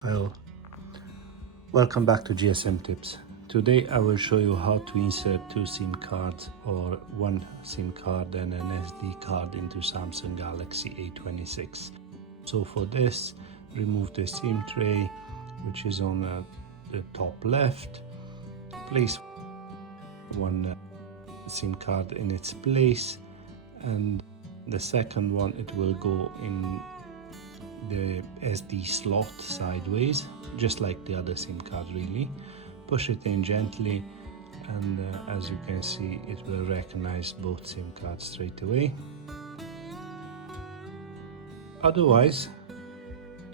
Hello, welcome back to GSM Tips. Today I will show you how to insert two SIM cards or one SIM card and an SD card into Samsung Galaxy A26. So for this, remove the SIM tray which is on the top left. Place one SIM card in its place and the second one, it will go in the SD slot sideways, just like the other SIM card really. Push it in gently and as you can see, it will recognize both SIM cards straight away. Otherwise,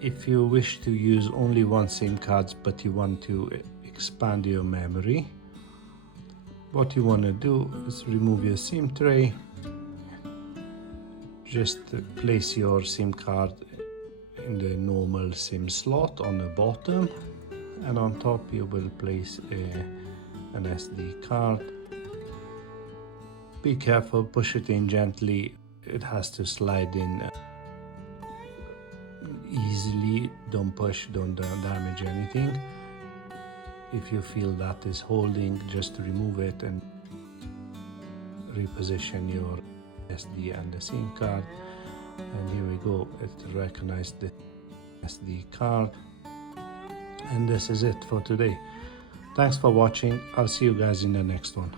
if you wish to use only one SIM card but you want to expand your memory, what you want to do is remove your SIM tray, just place your SIM card in the normal SIM slot on the bottom, and on top you will place an SD card. Be careful, push it in gently, it has to slide in easily. Don't push, don't damage anything. If you feel that is holding, just remove it and reposition your SD and the SIM card. And here we go, it recognized the SD card. And this is it for today. Thanks for watching. I'll see you guys in the next one.